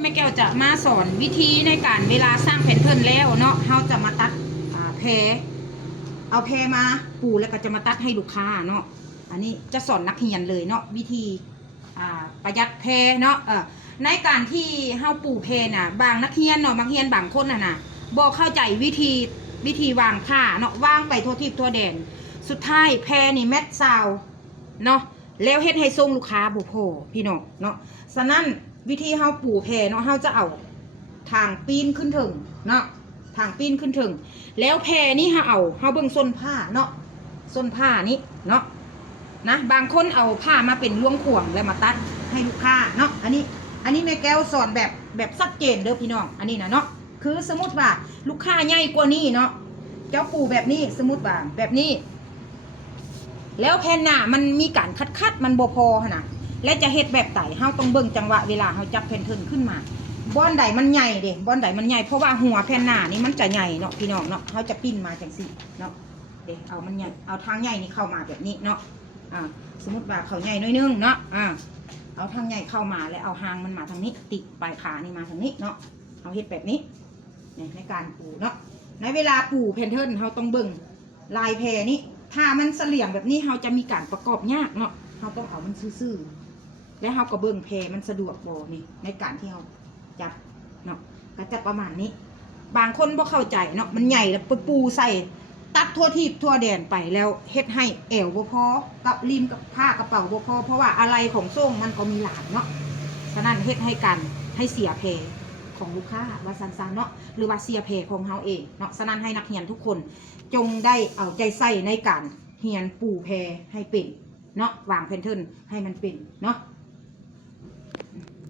แม่แก้วจะมาสอนวิธีในการเวลาสร้างแผ่นเทิร์นแล้วเนาะเราจะมาตัดแพรเอาแพรมาปูแล้วก็จะมาตัดให้ลูกค้าเนาะอันนี้จะสอนนักเรียนเลยเนาะวิธีประหยัดแพรเนาะในการที่เฮาปูแพรน่ะบางนักเรียนเนาะบางเรียนบางคนน่ะบอกเข้าใจวิธีวางผ้าเนาะวางไปทั่วทิศทั่วแดนสุดท้ายแพรนี่แมทซาวเนาะแล้วเฮ็ดให้ทรงลูกค้าบุโพพี่น้องเนาะฉะนั้นวิธีเฮาปูแพรเนาะเฮาจะเอาทางปีนขึ้นถึงเนาะทางปีนขึ้นถึงแล้วแพรนี่เฮาเบิ่งส้นผ้าเนาะส้นผ้านี้เนาะนะบางคนเอาผ้ามาเป็นล่วงข่วงแล้วมาตัดให้ลูกค้าเนาะอันนี้แม่แก้วสอนแบบชัดเจนเด้อพี่น้องอันนี้นะเนาะคือสมมติว่าลูกค้าใหญ่กว่านี้เนาะเจ้าปูแบบนี้สมมติว่าแบบนี้แล้วแผ่นหน้ามันมีการคัดมันบ่พอขนาดและจะเฮ็ดแบบไต่เฮาต้องเบิ่งจังหวะเวลาเฮาจับแผ่นเทิร์นขึ้นมาบอนใดมันใหญ่เด้บอนใดมันใหญ่เพราะว่าหัวแผ่นหน้านี่มันจะใหญ่เนาะพี่น้องเนาะเฮาจะปิ้นมาจังซี่เนาะเด้เอามันใหญ่เอาทางใหญ่นี่เข้ามาแบบนี้เนาะสมมติว่าเขาใหญ่น้อยนึงเนาะเอาทางใหญ่เข้ามาแล้วเอาหางมันมาทางนี้ติดปลายขานี่มาทางนี้เนาะเอาเฮ็ดแบบนี้ในการปูเนาะในเวลาปูแผ่นเทิร์นเฮาต้องเบิ่งลายแพรนี้ถ้ามันเสลี่ยงแบบนี้เฮาจะมีการประกอบยากเนาะเฮาต้องเอามันซื่อๆและเฮาก็เบิ่งแพรมันสะดวกบ่นี่ในการที่เฮาจับเนาะก็จะประมาณนี้บางคนบ่เข้าใจเนาะมันใหญ่แล้วปูใส่ตัดทั่วทิศทั่วแดนไปแล้วเฮ็ดให้แอวบ่พอกับริมกับผ้ากระเป๋าบ่พอเพราะว่าอะไรของทรงมันก็มีหลายเนาะฉะนั้นเฮ็ดให้เสียแพรของลูกค้าว่าซันๆเนาะหรือว่าเสียแพรของเฮาเองเนาะฉะนั้นให้นักเรียนทุกคนจงได้เอาใจใส่ในการเรียนปูแพรให้เป็นเนาะวางแพนเทิร์นให้มันเป็นเนาะ